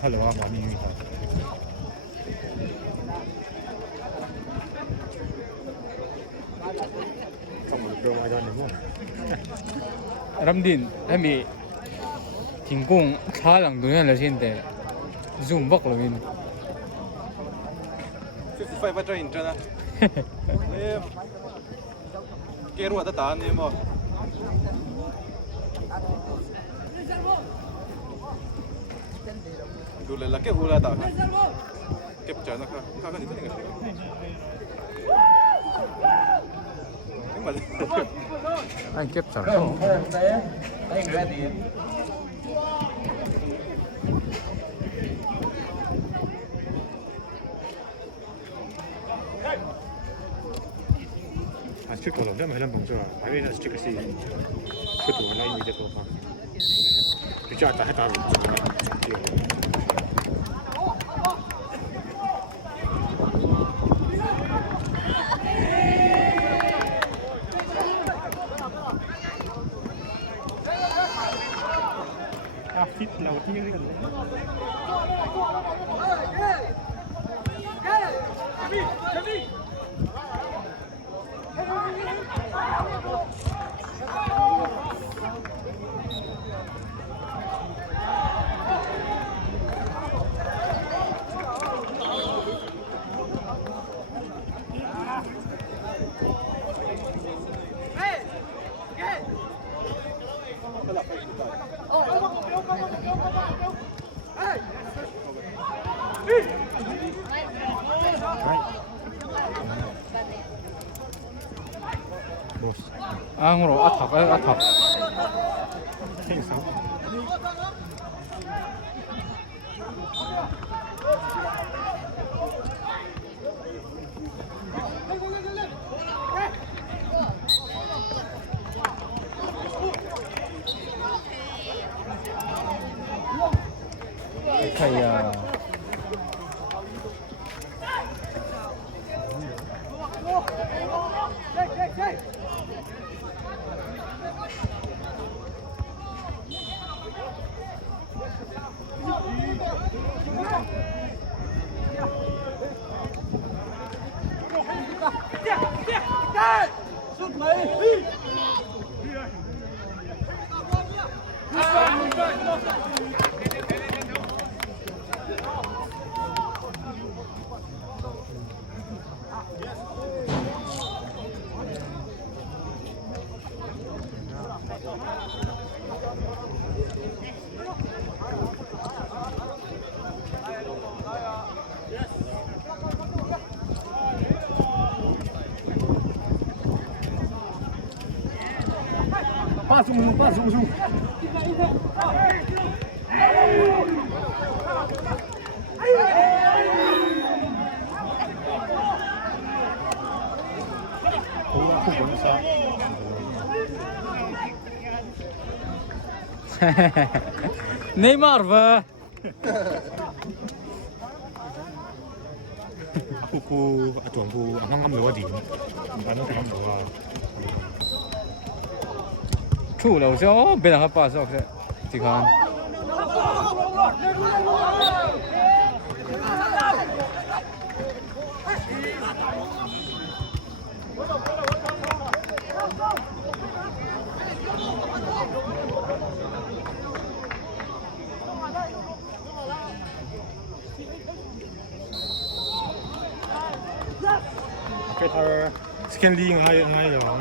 팔로와 많이 유니까. 정말 그런 거 하는 거. 람딘 람이 딩공 차랑 동양 러시인데 zoom bak lo min 55 bắt train cho nên kia ruột ta tán đi màดูเลยละเก็บหัวละตาเก็บใจนะครับข้าก็นี่ก็ยังไงนี่มาเลย anh kép chả 아스틱 돌아온다 말란 방조가 아베나 스틱이 그 돌아나 이제 또 봐. 진짜 다 했다. 아, 핏 나고 뛰어가네. 앙으로 아탑 아탑 생성. 카이야 빠숭숭 네이마르 봐 aku tuangku amang am lo di. Mana tu am lo. chu lo cho bên nào pa so chỉ còn cái thằng scanning hay rồi.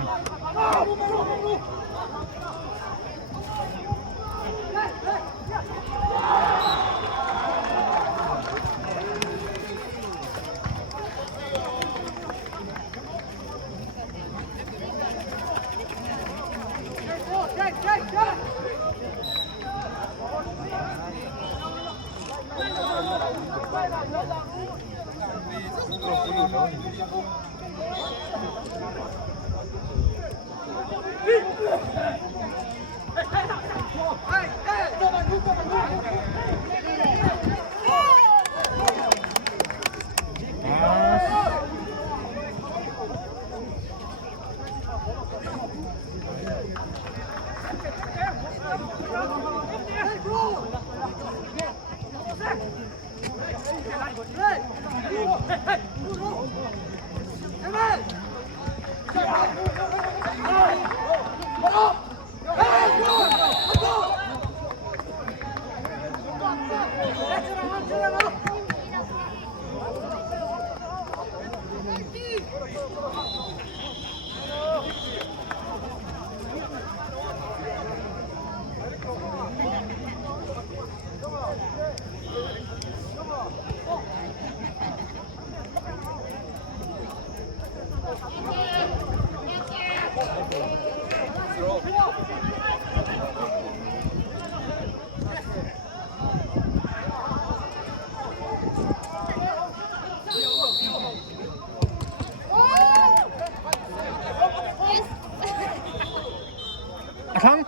강.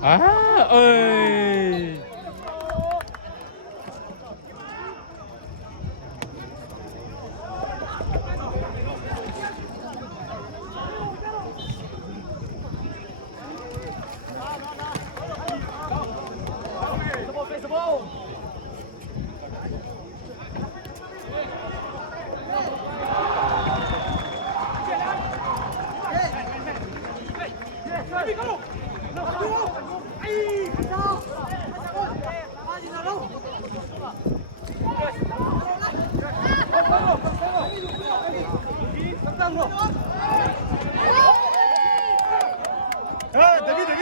아, 어이. 아, 데빗.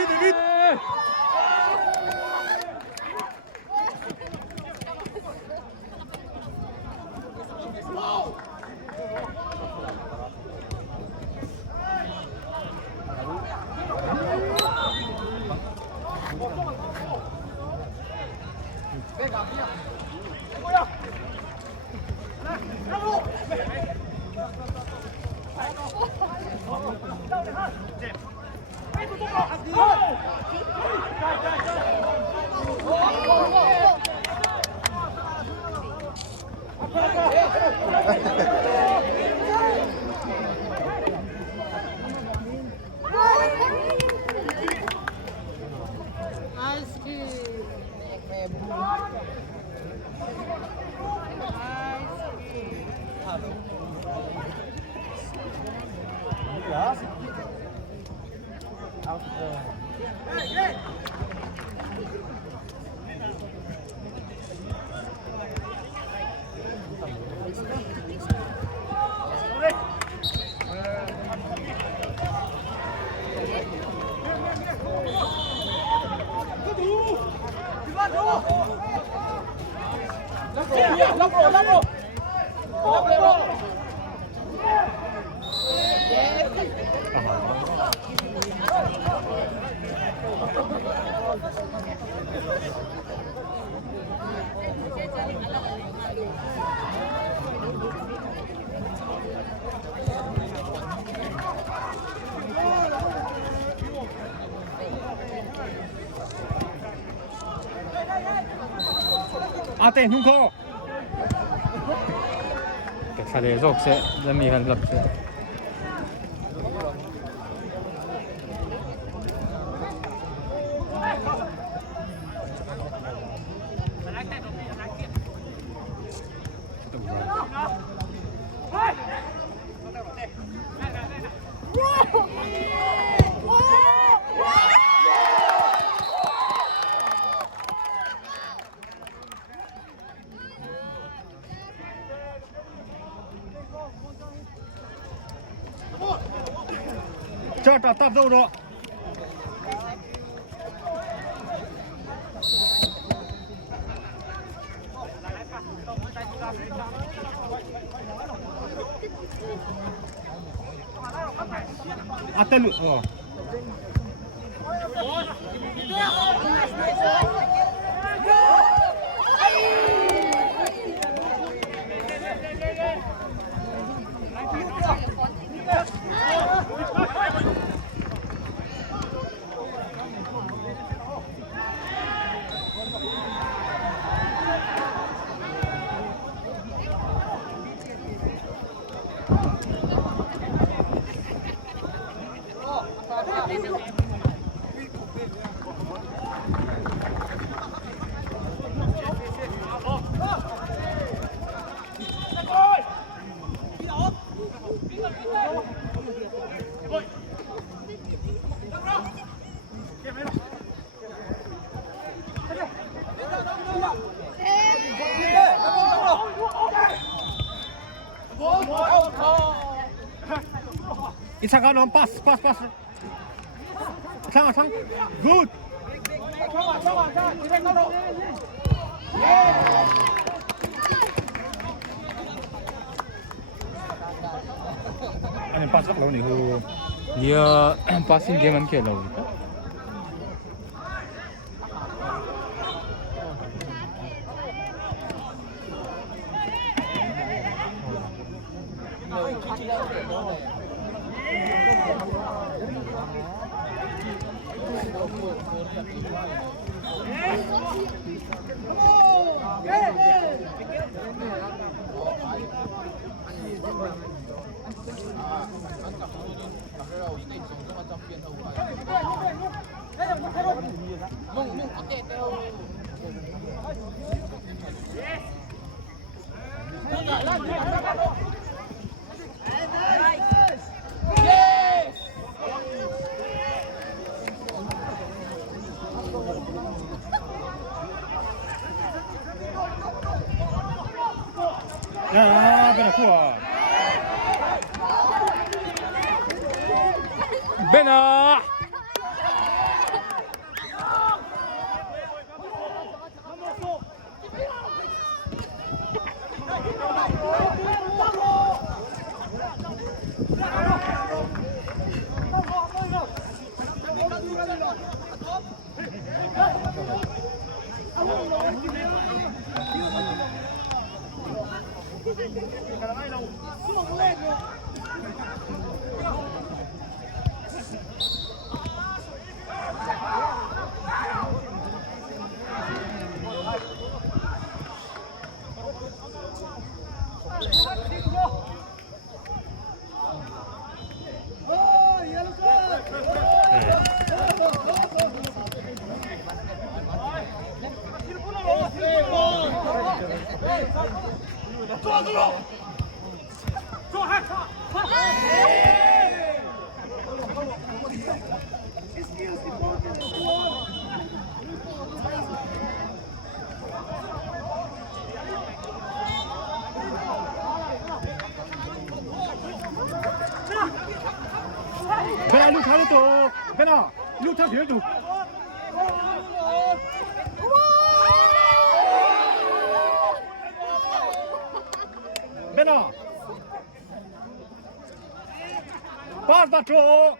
Ate, Nunco. Sale Zoxe, Damihan Lapse. 자, 답 đâu tên 이차가 넘 파스. 상아 굿. 아니 파스 나오니 그 Dia passing game kan kaya law. 야, 그래 좋아. Bena. 베나 룩 하는 또 베나 룩 타 뒤에도 베나 파스 맞춰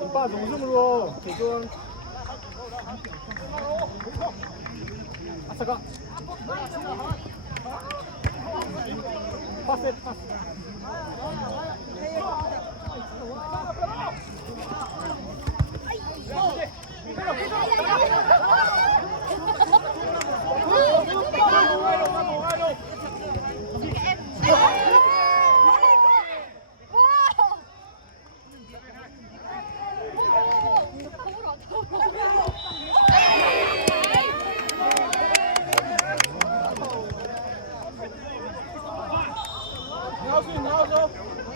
오빠 농심으로 개전 아싸가 파스 나와줘.